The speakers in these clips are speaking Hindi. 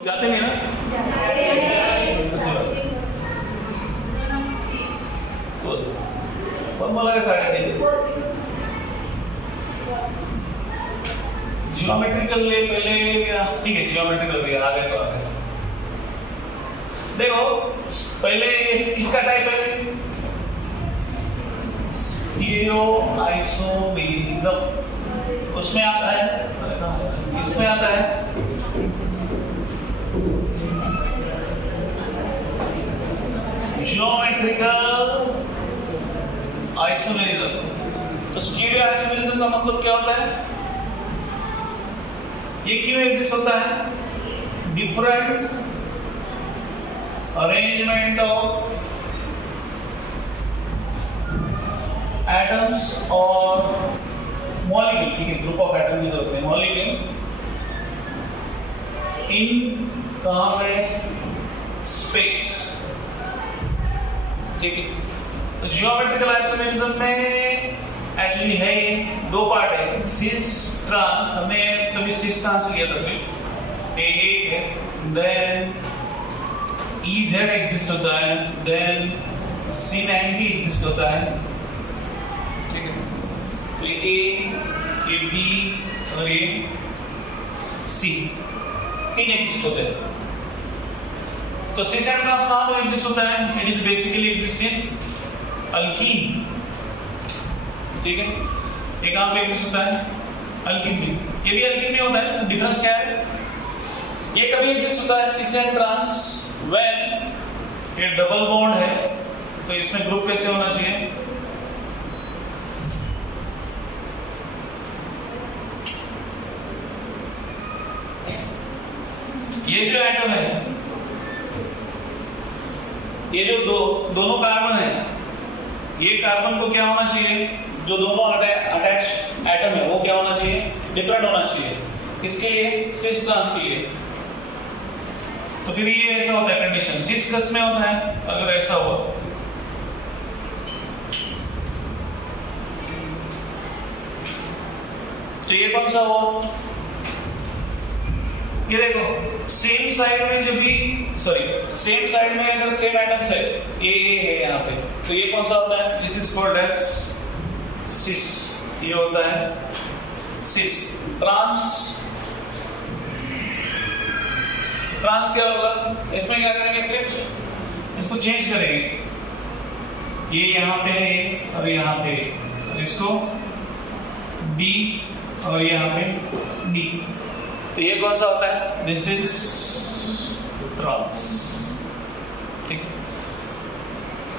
जाते नहीं ना? पण मला काय सांगायचं जियोमेट्रिकल ले पहले क्या ठीक है जियोमेट्रिकल भी आगे तो आगे देखो पहले इसका टाइप है स्टीरियो आइसोमेरिज्म उसमें आता है इसमें आता है जियोमेट्रिकल आइसोमेरिज्म। तो स्टीरियो आइसोमेरिज्म का मतलब क्या होता है? ये क्यों एग्जिस्ट होता है? डिफरेंट अरेंजमेंट ऑफ एटम्स और मॉलिक्यूल, ठीक है ग्रुप ऑफ एटम की जरूरत है, मॉलिक्यूल इन कहां पे स्पेस, ठीक है। तो जियोमेट्रिकल आइसोमेरिज्म में एक्चुअली है दो पार्ट है, सिस ट्रांस, हमने कभी सिस ट्रांस लिया था सिर्फ एक है, देन ई जेड एग्जिस्ट होता है, देन सिन एंटी एग्जिस्ट होता है, ठीक है। तो ये बी और ये सी तीन एग्जिस्ट होते हैं। तो सिस एंड ट्रांस कहां पर एग्जिस्ट होता है? It is basically exist in alkyne, ठीक है। ये कहां पे एग्जिस्ट होता है? अल्कीन में। ये भी अल्कीन में होता है, डिफरेंस क्या है? ये कभी एग्जिस्ट होता है सिस एंड ट्रांस व्हेन ये डबल बॉन्ड है, तो इसमें ग्रुप कैसे होना चाहिए? ये जो एटम है, ये जो दोनों कार्बन है, ये कार्बन को क्या होना चाहिए? जो दोनों अटैच एटम है वो क्या होना चाहिए? डिफरेंट होना चाहिए। किसके लिए? सिस ट्रांस के लिए। तो फिर ये ऐसा होता है कंडीशन, सिस ट्रांस में होता है अगर ऐसा हुआ, तो ये कौन सा हुआ? ये देखो सेम साइड में जब भी सेम साइड में अगर सेम एटम्स है, ये है यहाँ पे, तो ये कौन सा होता है? दिस इज कॉल्ड एज सिस, ये होता है सिस। ट्रांस क्या होगा? इसमें क्या करेंगे? सिर्फ इसको चेंज करेंगे, ये यहाँ पे है और यहाँ पे है, इसको बी और यहाँ पे डी, तो ये कौन सा होता है? दिस इज ट्रांस, ठीक है।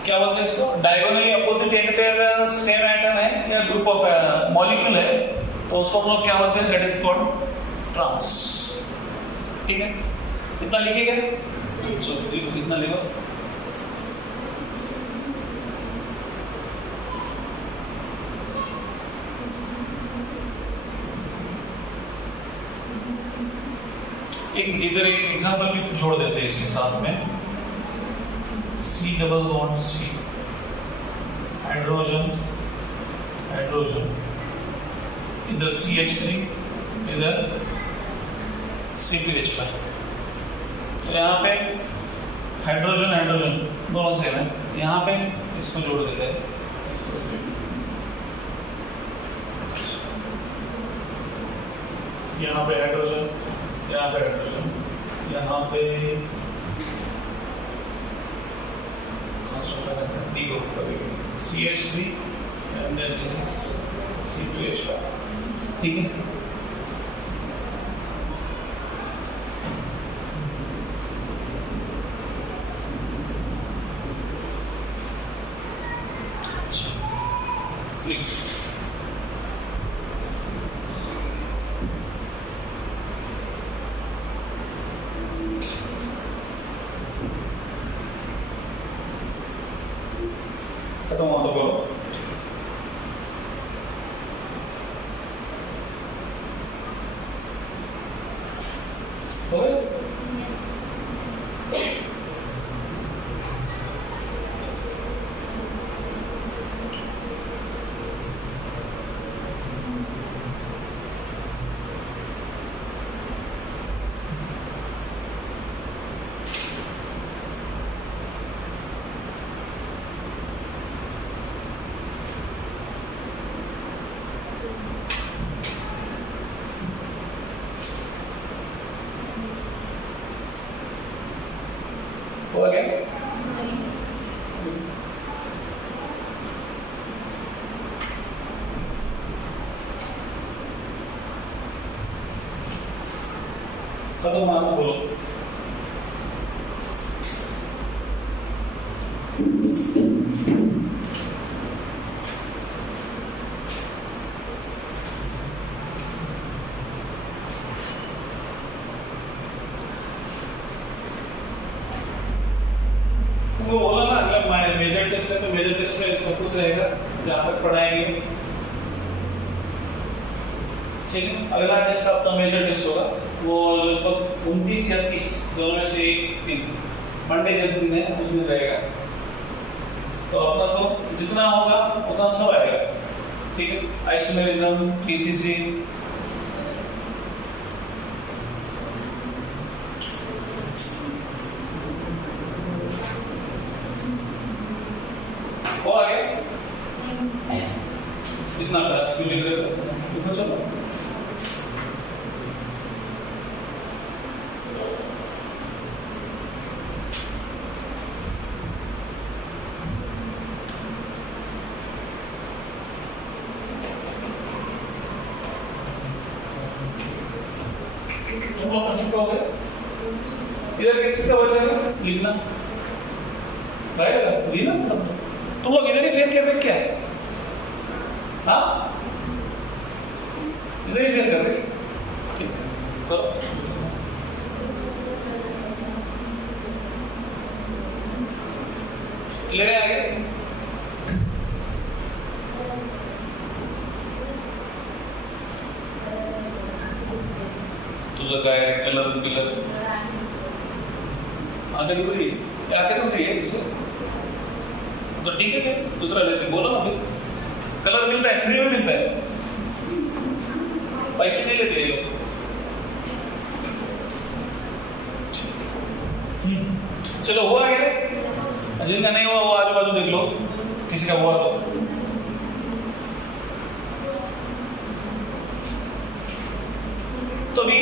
क्या बोलते हैं इसको? डायगोनली अपोजिट एंड पे अगर सेम एटम है या ग्रुप ऑफ मॉलिक्यूल है तो उसको हम लोग क्या बोलते हैं? दैट इज कॉल्ड ट्रांस, ठीक है। इतना लिखिएगा, कितना लिखो? इधर एक एग्जांपल भी जोड़ देते हैं इसके साथ में, C double bond C, hydrogen hydrogen, इधर CH3, इधर C2H5। तो यहाँ पे हाइड्रोजन हाइड्रोजन दोनों सेम है, यहाँ पे इसको जोड़ देते हैं, इसको से यहाँ पे हाइड्रोजन, यहाँ पे हाइड्रोजन, यहाँ पे डी ग्रुप करेंगे, CH3 and then this is C2H5, ठीक है। खत्म हुआ तो बोलो। हो गया? हो गया? खत्म मानो बोलो। वो बोला ना अगला मेजर टेस्ट है, तो मेजर टेस्ट में सब कुछ रहेगा जहां तक पढ़ाएंगे। ठीक है, अगला टेस्ट आपका मेजर टेस्ट होगा, वो लगभग 29 या 30 दोनों में से एक दिन, मंडे जिस दिन है उसमें रहेगा। तो अपना तो जितना होगा उतना सब आएगा। ठीक है, आइसोमेरिज्म, पीसीसी, हो आ गया इतना क्लास क्यों लिख रहे हो? चलो तुम लोग पसंद हो गए? इधर किसका बचेगा लिखना? राइट लिखना तुम लोग इधर ही फेल कर रहे क्या? हाँ इधर ही फेल कर रहे। ठीक करो। ले आगे तुझं काय कलर बिलर आगे रही है इसे तो ठीक है, दूसरा लेते बोलो ना, कलर मिलता है, फ्री में मिलता है, पैसे नहीं लेते ये लोग। चलो हुआ क्या? जिनका नहीं हुआ वो आजू बाजू देख लो, किसी का हुआ तो भी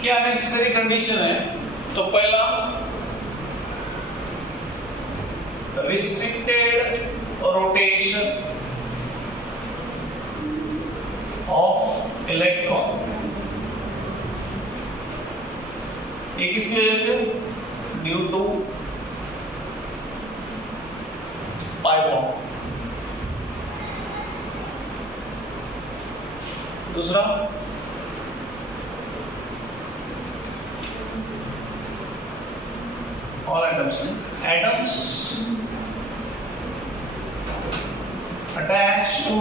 क्या नेसेसरी कंडीशन है? तो पहला रिस्ट्रिक्टेड रोटेशन ऑफ इलेक्ट्रॉन। ये किसकी वजह से? Due to pi bond. दूसरा all atoms attached to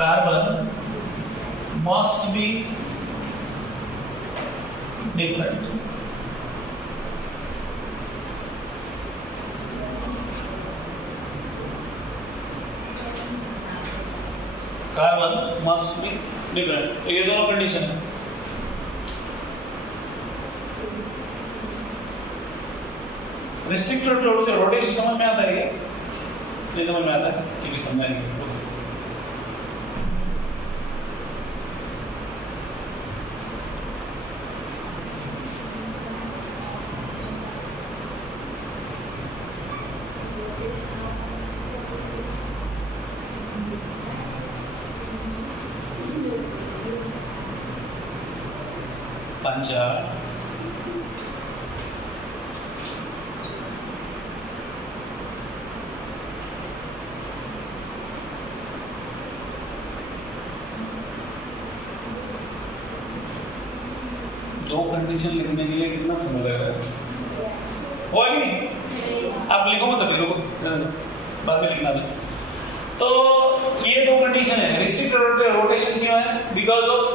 carbon must be different. Carbon must be different. तो ये दोनों कंडीशन है। रिस्ट्रिक्टेड रोटेशन समझ में आता है क्या? नहीं समझ में आता है? ठीक है, समझाएंगे। पंजाब दो कंडीशन लिखने के लिए कितना समय लगेगा? हुआ कि नहीं? आप लिखो मत अभी, रुको बाद में लिखना। तो ये दो कंडीशन है। रिस्ट्रिक्टेड रोटेशन क्यों है? Because of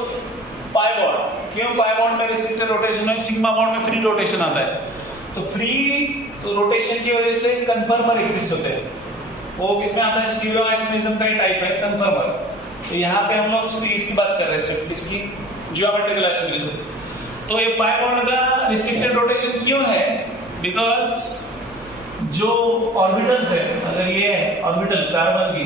pi bond. क्यों पाई बॉन्ड में रिस्ट्रिक्टेड रोटेशन है? सिग्मा बॉन्ड में फ्री रोटेशन आता है। तो फ्री रोटेशन की वजह से कन्फर्मर एग्जिस्ट होते हैं। वो किसमें आता है? स्टीरियो आइसोमेरिज्म का टाइप है कन्फर्मर। तो यहाँ पे हम लोग इसकी बात कर रहे हैं, सिर्फ इसकी ज्योमेट्रिकल आइसोमेरिज्म। तो ये पाई बॉन्ड का रिस्ट्रिक्टेड रोटेशन क्यों है? बिकॉज जो ऑर्बिटल्स है, अगर ये है ऑर्बिटल कार्बन की,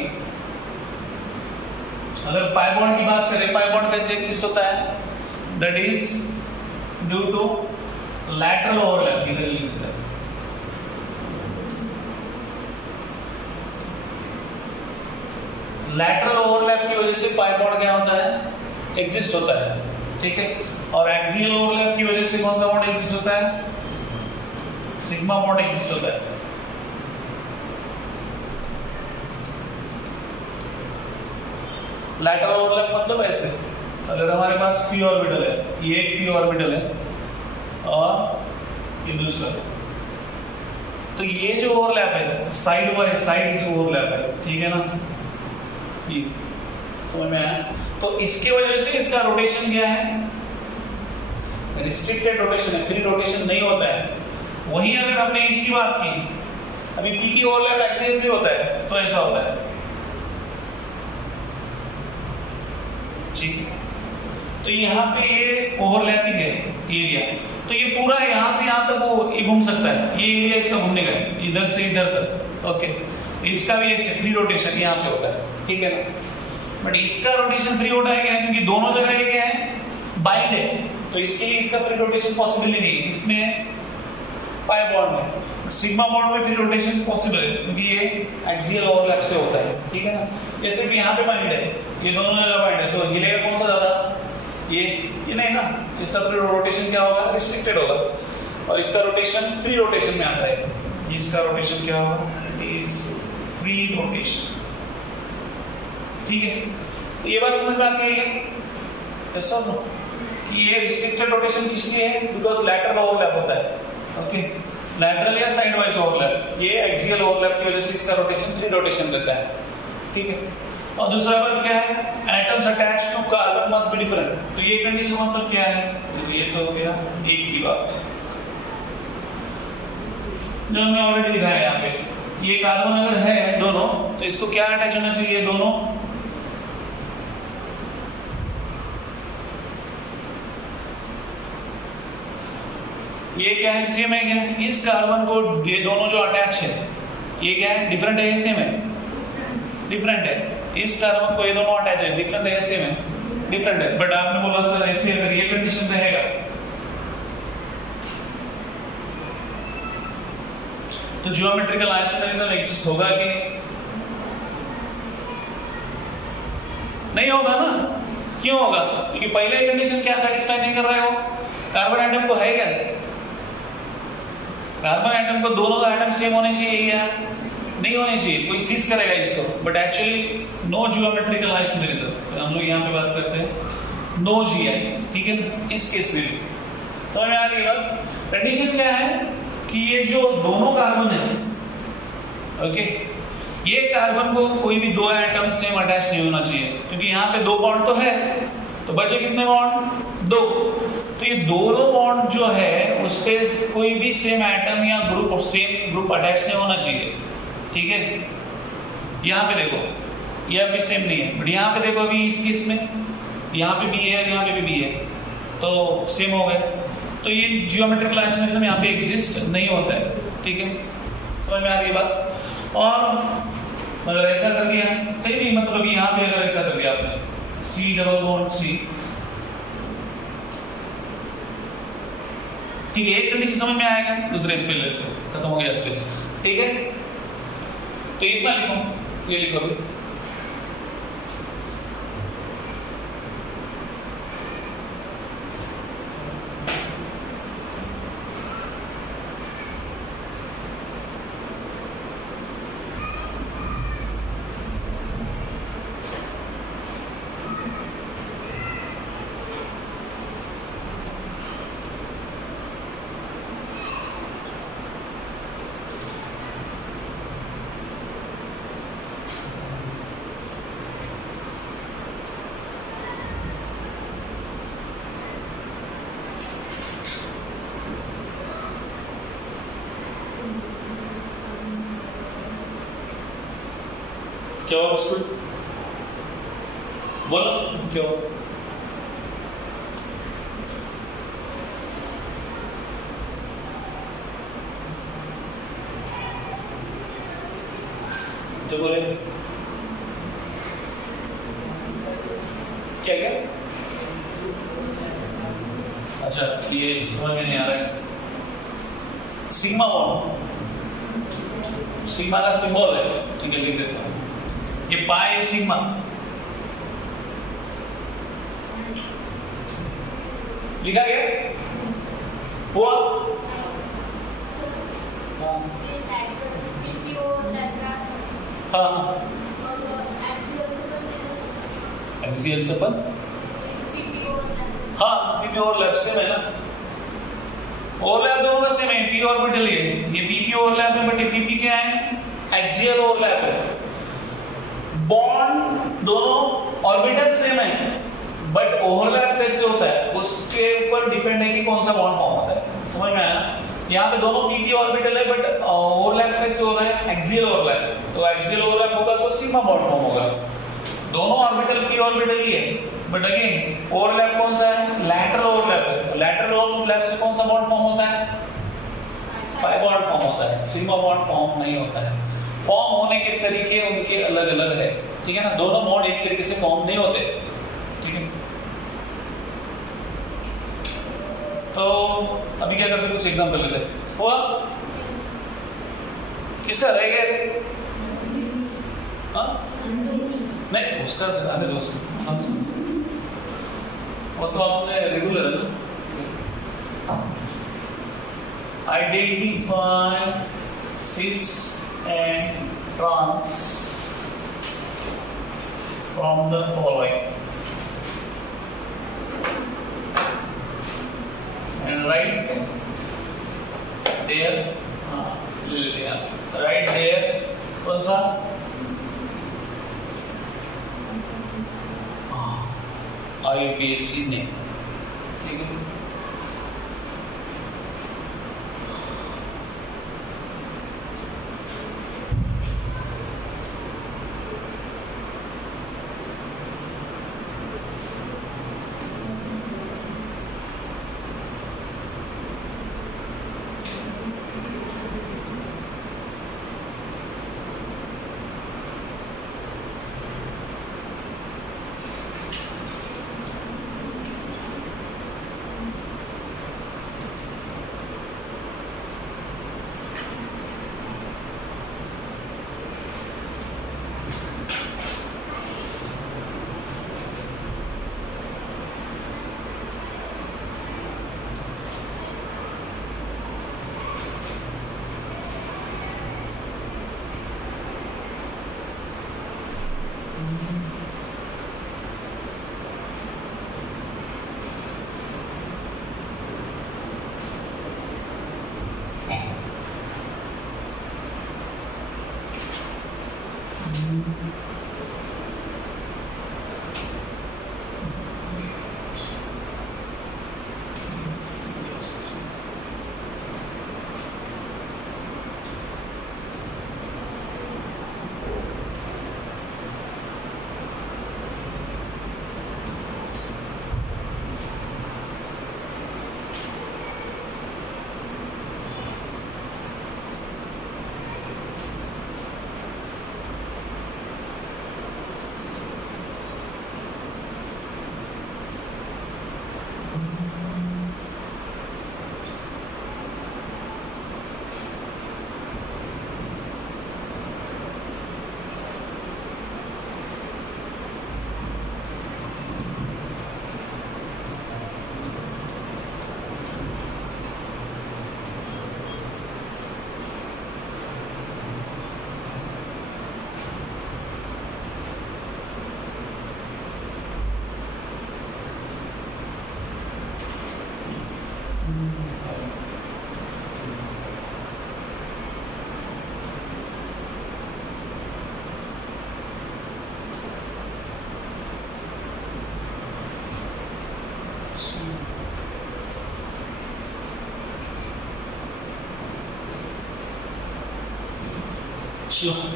अगर पाई बॉन्ड की बात करें, पाई बॉन्ड कैसे एक्सिस्ट होता है? That is due to lateral overlap. इधर लिख दिया, लैटरल ओवरलैप की वजह से पाई बॉन्ड क्या होता है? एग्जिस्ट होता है, ठीक है। और एक्सियल ओवरलैप की वजह से कौन सा बॉन्ड एग्जिस्ट होता है? सिग्मा बॉन्ड एग्जिस्ट होता है। लैटरल ओवरलैप मतलब ऐसे, अगर हमारे पास p ऑर्बिटल है, ये एक p ऑर्बिटल है और ये दूसरा, तो ये जो ओवरलैप है साइड बाय साइड ओवरलैप है, ठीक है ना, ये समझ में आया? तो इसके वजह से इसका रोटेशन क्या है? रिस्ट्रिक्टेड रोटेशन है, फ्री रोटेशन नहीं होता है। वहीं अगर हमने इसकी बात की, अभी p की ओवरलैप एक्सियल भी होता है, तो ऐसा होता है, ठीक। तो यहाँ पे ये ओवरलैपिंग है एरिया, तो ये पूरा यहाँ से यहाँ तक वो ये घूम सकता है, ये एरिया इसका घूमने का है, इधर से इधर तक, ओके। इसका भी ऐसे फ्री रोटेशन यहाँ पे होता है, ठीक है ना। बट इसका रोटेशन फ्री होता है क्या? क्योंकि दोनों जगह ये क्या है? बाइंड है, तो इसके लिए इसका फ्री रोटेशन पॉसिबल ही नहीं है। इसमें पाई बॉन्ड में, सिग्मा बॉन्ड में फ्री रोटेशन पॉसिबल है, क्योंकि ये एक्सियल ओवरलैप से होता है, ठीक है ना। जैसे कि यहाँ पे बाइंड है, ये दोनों जगह बाइंड है, तो हिलेगा कौन सा ज्यादा? ये नहीं ना, इसका फ्री रोटेशन क्या होगा? रिस्ट्रिक्टेड होगा। और इसका रोटेशन फ्री रोटेशन में आता है, इसका रोटेशन क्या होगा? इज फ्री रोटेशन, ठीक है। तो ये बात समझ में आती है क्या? यस और नो? ये रिस्ट्रिक्टेड रोटेशन किस लिए है? बिकॉज लैटरल ओवरलैप होता है, ओके। लैटरल या साइड वाइज ओवरलैप, ये एक्सियल ओवरलैप की वजह से इसका रोटेशन फ्री रोटेशन रहता है, ठीक है। और दूसरा बात क्या है? Atoms attached to carbon must be different. तो ये कंडीशन मतलब क्या है? तो ये तो हो गया एक की बात जो हमने ऑलरेडी दिखाया है यहाँ पे। ये कार्बन अगर है दोनों, तो इसको क्या अटैच होना चाहिए? दोनों ये क्या है? सेम है क्या? इस कार्बन को ये दोनों जो अटैच है, ये क्या है? डिफरेंट है या सेम है? डिफरेंट है। इस कार्बन को ये दोनों अटैच है, डिफरेंट है या सेम है? डिफरेंट है। बट आपने बोला सर ऐसे अगर ये कंडीशन रहेगा तो ज्योमेट्रिकल आइसोमेरिज्म एग्जिस्ट होगा कि नहीं होगा ना? क्यों होगा? क्योंकि पहले कंडीशन क्या सेटिस्फाई नहीं कर रहा है? वो कार्बन एटम को है क्या? कार्बन एटम को दोनों का एटम सेम होने चाहिए या नहीं होने चाहिए? कोई सीज करेगा इसको, but actually no geometrical isomerism. तो हम लोग यहाँ पे बात करते हैं नो जीआई, ठीक है ना। इस केस में भी समझ में आ रही है? कंडीशन क्या है कि ये जो दोनों कार्बन है, ओके, ये कार्बन को कोई भी दो एटम सेम अटैच नहीं होना चाहिए, क्योंकि यहाँ पे दो बॉन्ड तो है, तो बचे कितने बॉन्ड? दो। तो ये दोनों बॉन्ड जो है उस पे कोई भी सेम एटम या ग्रुप सेम ग्रुप अटैच नहीं होना चाहिए, ठीक है। यहाँ पे देखो, यह भी सेम नहीं है, बट यहाँ पे देखो अभी इस केस में यहाँ पे भी है और यहाँ पे भी है, तो सेम हो गए। तो ये जियोमेट्रिकल आइसोमेरिज्म यहाँ पे एग्जिस्ट नहीं होता है, ठीक है। समझ में आ रही बात? और अगर ऐसा कर दिया कहीं भी, मतलब यहाँ पे अगर ऐसा कर दिया आपने C डबल बॉन्ड C, ठीक है, एक कंडीशन समझ में आएगा, दूसरे इस पे लेते हैं, खत्म हो गया स्पेस, ठीक है। तो इतना लिखो, ये लिखो भी। क्या हुआ उसको? बोलो क्या हुआ? जो बोले क्या क्या? अच्छा ये समझ में नहीं आ रहा है। सिग्मा बॉन्ड, सिग्मा का सिंबल है, ठीक है लिख देता हूं। ये पाई सिग्मा, लिखा गया हुआ। हाँ एक्सियल से बन, हाँ पीपी ओवरलैप सेम है ना, ओवरलैप दोनों का सेम है, पी ऑर्बिटल ये पीपी ओवरलैप है, बट ये पीपी क्या है? एक्सियल ओवरलैप है। बॉन्ड दोनों ऑर्बिटल सेम है, बट ओवरलैप कैसे होता है उसके ऊपर डिपेंड है कि कौन सा बॉन्ड फॉर्म होता है। समझ में आया? यहाँ पे दोनों पीपी ऑर्बिटल है, बट ओवरलैप कैसे हो रहा है? Axial overlap. तो एक्सियल ओवरलैप होगा तो सिग्मा बॉन्ड फॉर्म होगा। दोनों ऑर्बिटल पी ऑर्बिटल ही है, बट अगेन ओवरलैप कौन सा है? लैटरल ओवरलैप है। लैटरल ओवरलैप से कौन सा बॉन्ड फॉर्म होता है? पाई बॉन्ड फॉर्म होता है, सिग्मा बॉन्ड फॉर्म नहीं होता है। फॉर्म होने के तरीके उनके अलग अलग है, ठीक है ना, दोनों बॉन्ड एक तरीके से फॉर्म नहीं होते, ठीक है। तो अभी क्या करते, कुछ एग्जांपल लेते हैं। हुआ किसका रह गया? हाँ नहीं उसका आने दो, वो तो आपने रेगुलर है ना। Identify cis and trans from the following and write there, write there कौन सा? IUPAC ने, ठीक है।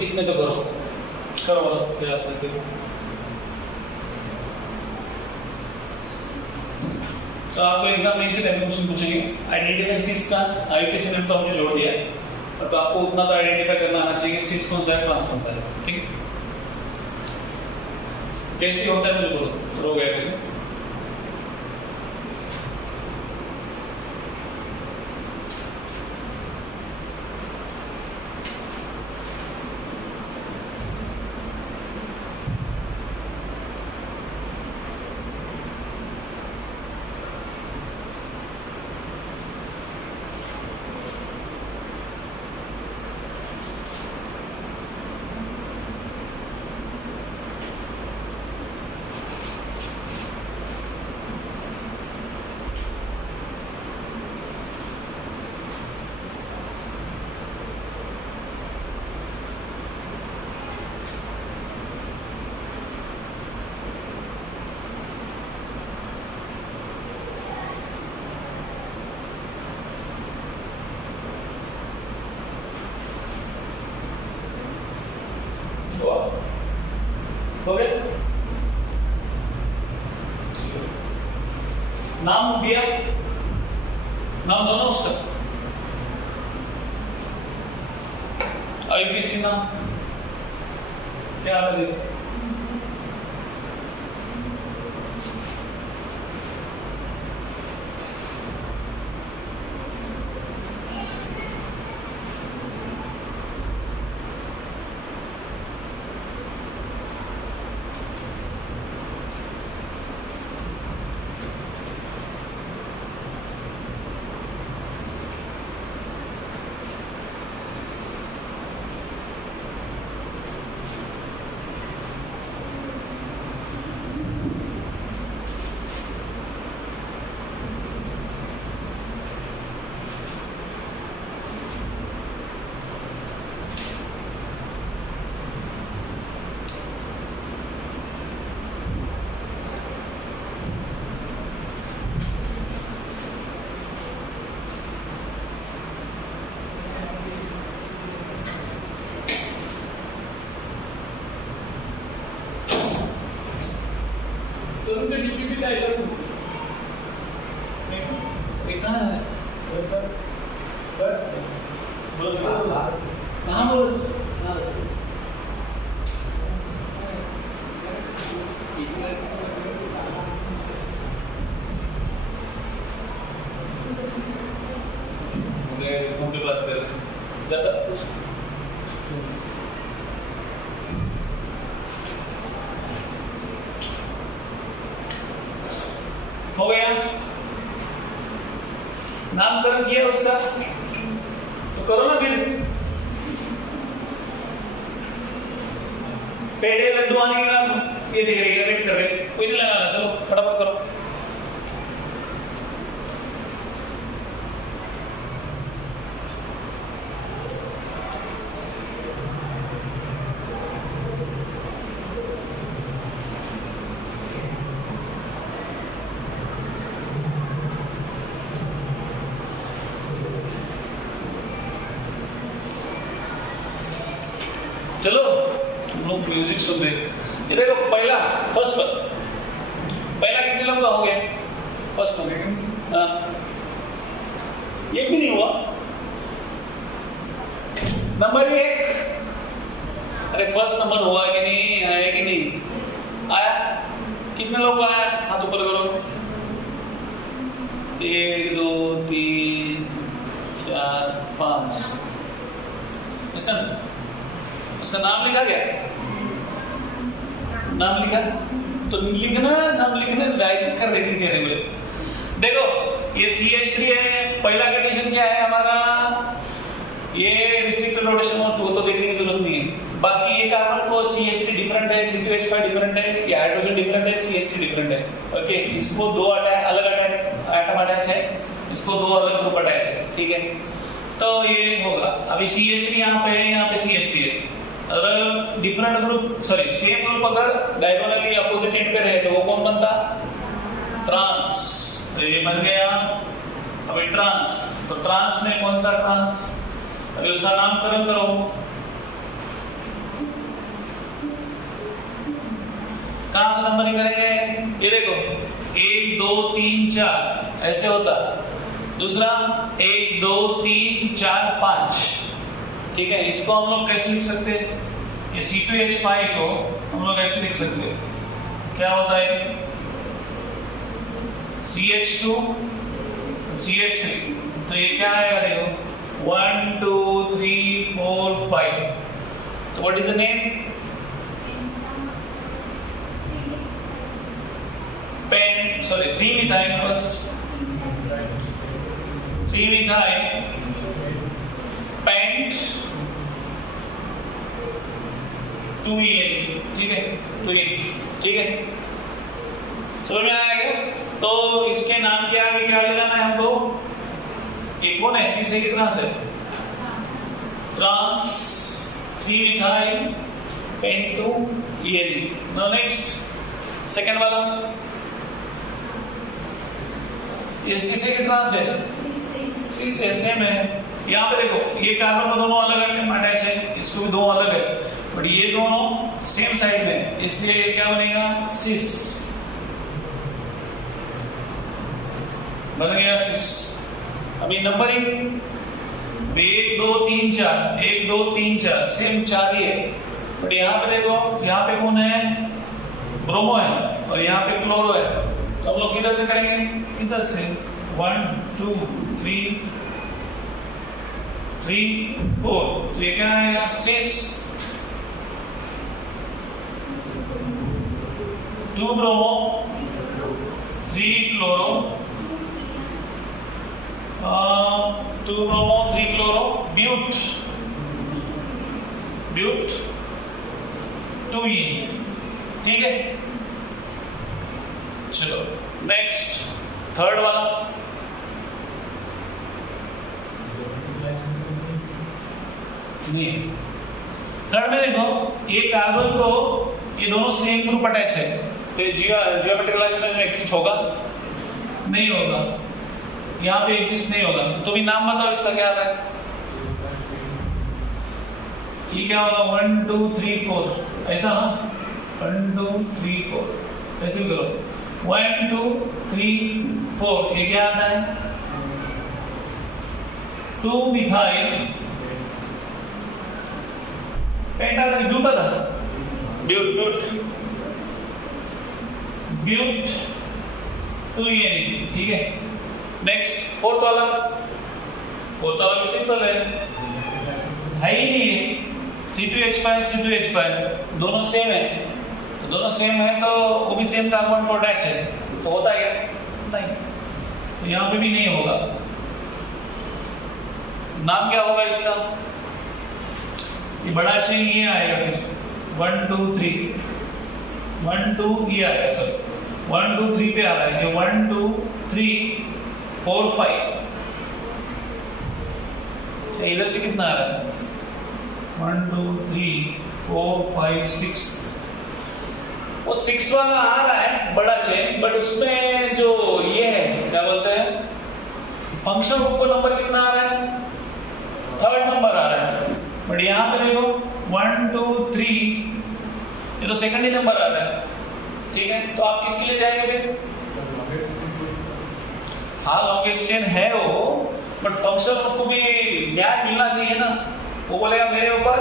इतने तो करो करो वाला फिर आप देखो। तो आपको एग्जाम में इसी टाइप क्वेश्चन पूछेंगे। आइडेंटिफाई सिस ट्रांस, आईयूपीएसी ने तो हमने जोड़ दिया है, तो आपको उतना तो आइडेंटिफाई करना आना चाहिए कि सिस कौन सा है, ट्रांस कौन सा है। ठीक है, कैसे होता है मुझे बोलो, शुरू हो गया फिर। हो गया, नाम दिया, नाम दोनों उसका आईपीसी नाम क्या है? तो उनके डीपीपी का आइटम देखना है सर बोलो कहाँ बोलो फोन पे बात कर ज्यादा हो गया, नामकरण किया उसका, तो करो ना फिर। पेड़े लड्डू आने के बाद ये देख रही है, वेट कर रहे, कोई नहीं लगाना, चलो फटाफट करो। चलो लोग म्यूजिक सुन रहे, ये देखो पहला फर्स्ट पर पहला कितने लोग का हो गया? फर्स्ट हो गया, हाँ ये भी नहीं हुआ। नंबर 1, अरे फर्स्ट नंबर हुआ कि नहीं, आया कि नहीं आया? कितने लोग आया? हाथ ऊपर करो। 1 2 3 4 5। उसका नाम लिखा गया? नाम लिखा तो लिखना, नाम लिखने डायसिस कर देंगे कहने मुझे। देखो ये CH3 है, पहला कंडीशन क्या है हमारा? ये रिस्ट्रिक्टेड रोटेशन और तो देखने की जरूरत नहीं है। बाकी ये कार्बन को CH3 डिफरेंट है, C2H5 डिफरेंट है, ये हाइड्रोजन डिफरेंट है, CH3 डिफरेंट है। ओके, इसको 2 अलग एटम अटैच है, इसको 2 अलग ग्रुप अटैच है, ठीक है। तो ये होगा, अभी CH3 यहाँ पे है, यहाँ पे CH3 है। अगर different group sorry same group अगर डायगोनली अपोजिट एंड पे रहे तो वो कौन बनता? ट्रांस। तो ये बन गया अभी ट्रांस। तो ट्रांस में कौन सा ट्रांस? अभी उसका नामकरण करो। कहां से नंबरिंग करेंगे? ये देखो 1 2 3 4 ऐसे होता। दूसरा 1 2 3 4 5, ठीक है, इसको हम लोग कैसे लिख सकते हैं? ये C2H5 को हम लोग ऐसे लिख सकते हैं, क्या होता है CH2 CH3, तो ये क्या आएगा देखो 1 2 3 4 5, तो what is the name? Sorry, 3-methyl first. 3-methyl pent 2-ene, ठीक है, 2-ene, ठीक है, समझ में आएगा? तो इसके नाम क्या आगे क्या लगाना है हमको? एक कौन है सी से कितना से trans 3-methyl pent 2-ene. Now next second वाला ये सी से कितना से 3 से सेम है. यहाँ पे देखो ये कार्बन में दोनों अलग अलग अटैच है, इसको भी दो अलग है, बट ये दोनों सेम साइड में, इसलिए ये क्या बनेगा सिस, बन गया सिस. अभी नंबरिंग 1 2 3 4 1 2 3 4 सेम 4 ही है, बट यहाँ पे देखो यहाँ पे कौन है ब्रोमो है और यहाँ पे क्लोरो है, तो हम लोग किधर से करेंगे? इधर से 1 2 3 3 4, ये क्या आएगा cis 2 bromo 3 chloro 2 bromo 3 chloro but 2-ene, ठीक है. चलो नेक्स्ट थर्ड वाला नहीं, थर्ड में देखो ये कार्बन को ये दोनों सेम ग्रुप अटैच है, तो ये जियोमेट्रिकल आइसोमेरिज्म में एग्जिस्ट होगा नहीं होगा? यहाँ पे एग्जिस्ट नहीं होगा, तो भी नाम बताओ इसका क्या आता है? ये क्या होगा 1 2 3 4 ऐसा ना 1 2 3 4 ऐसे भी करो 1 2 3 4, ये क्या आता है 2-methyl पेंटा का ब्यूट आता है ब्यूट 2-ene, ठीक है. नेक्स्ट फोर्थ वाला भी सिंपल है ही नहीं है, C2H5 दोनों सेम है, तो दोनों सेम है तो वो भी सेम कार्बन को अटैच है, तो होता है क्या? नहीं, तो यहाँ पे भी नहीं होगा. नाम क्या होगा इसका? ये बड़ा चेन ये आएगा, फिर 1 2 3 1 2 ये आएगा, सर 1 2 3 पे आ रहा है, ये 1 2 3 4 5, इधर से कितना आ रहा है 1 2 3 4 5 6, वो 6 वाला आ रहा है बड़ा चेन, बट उसमें जो ये है क्या बोलते हैं फंक्शन ग्रुप को नंबर कितना आ रहा है? थर्ड नंबर आ रहा है, बट यहाँ पे देखो 1 2 3 ये तो सेकंड ही नंबर आ रहा है, ठीक है. तो आप किसके लिए जाएंगे फिर? हाँ लॉन्गेस्ट चेन है वो, बट फंक्शन ग्रुप को भी न्याय मिलना चाहिए ना. वो बोलेगा मेरे ऊपर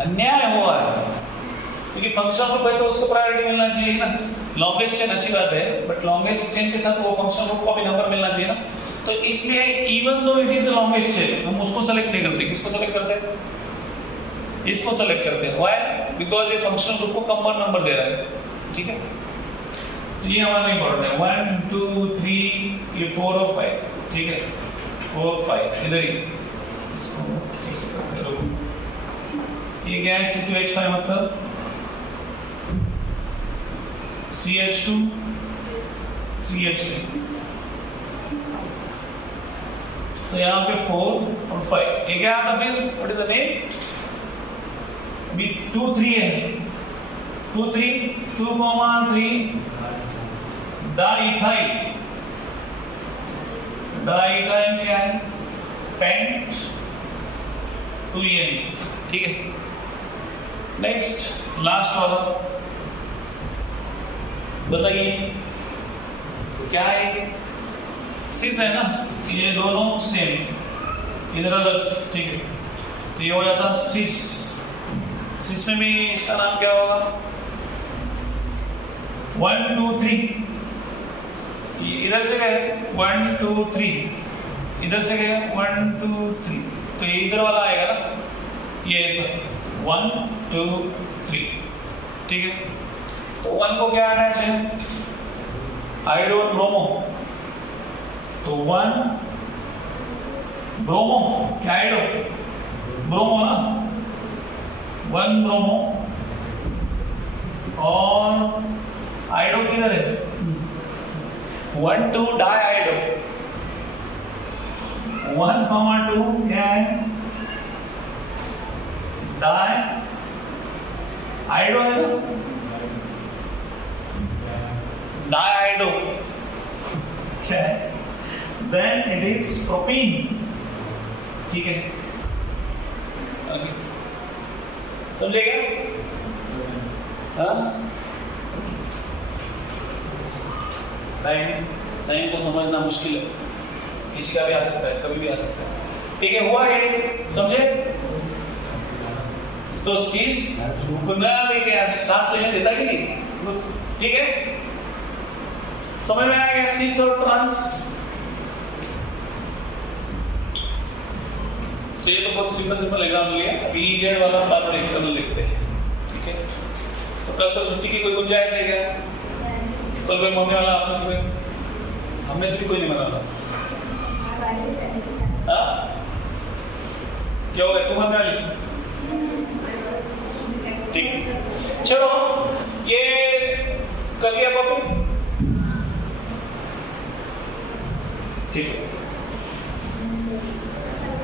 अन्याय हुआ है, क्योंकि फंक्शन ग्रुप है तो उसको प्रायोरिटी मिलना चाहिए ना. लॉन्गेस्ट चेन अच्छी बात है, बट लॉन्गेस्ट चेन के साथ वो फंक्शन ग्रुप को भी नंबर मिलना चाहिए ना. तो इसलिए even though it is longest chain हम उसको सेलेक्ट नहीं करते. किसको सेलेक्ट करते हैं? इसको सेलेक्ट करते हैं. व्हाई? बिकॉज ये फंक्शन ग्रुप को कम नंबर दे रहा है, ठीक है. तो ये हमारा इंपॉर्टेंट है 1 2 3 ये 4 और 5, ठीक है 4 5 इधर ही इसको ये क्या है C2H5 मतलब CH2 CH3, तो यहाँ पे 4 और 5, ये क्या आता फिर? What is the name? अभी 2 3 है 2 3 2 3 डाइथाइल क्या है? पेंट 2-ene, ठीक है. नेक्स्ट लास्ट वाला बताइए क्या है? सिस है ना, ये दोनों सेम, इधर अलग, ठीक है. तो ये हो जाता सिस। सिस में भी इसका नाम क्या होगा? 1 2 3। इधर से गए 1 2 3, इधर से गए 1 2 3, तो ये इधर वाला आएगा ना, ये ऐसा 1 2 3। ठीक है, तो 1 को क्या आना चाहिए? आयोडोन ब्रोमो, तो 1 ब्रोमो, क्या आयोडो ब्रोमो ना, 1 ब्रोमो। और आयोडो किधर है? 1 2 डाई आयोडो, 1 2 क्या है? डाई आयोडो है ना, डाई आयोडो क्या है? Then it is propene. ठीक है, ओके, समझे क्या? हाँ, टाइम को समझना मुश्किल है, किसी का भी आ सकता है, कभी भी आ सकता है। ठीक है, हुआ ये, समझे? तो सीस गुना भी क्या सांस लेने देता कि नहीं? ठीक है, समझ में आ गया? सीस और ट्रांस, तो ये तो बहुत सिंपल एग्जाम लिया। अभी जेड वाला बार एक कल लिखते हैं। ठीक है, तो कल तो छुट्टी की कोई गुंजाइश है क्या? कल कोई मम्मी वाला आप में से, हम में से भी कोई नहीं मना रहा। हाँ, क्या हो गया तुम्हारे वाली? ठीक, चलो ये कर लिया कॉपी। ठीक है।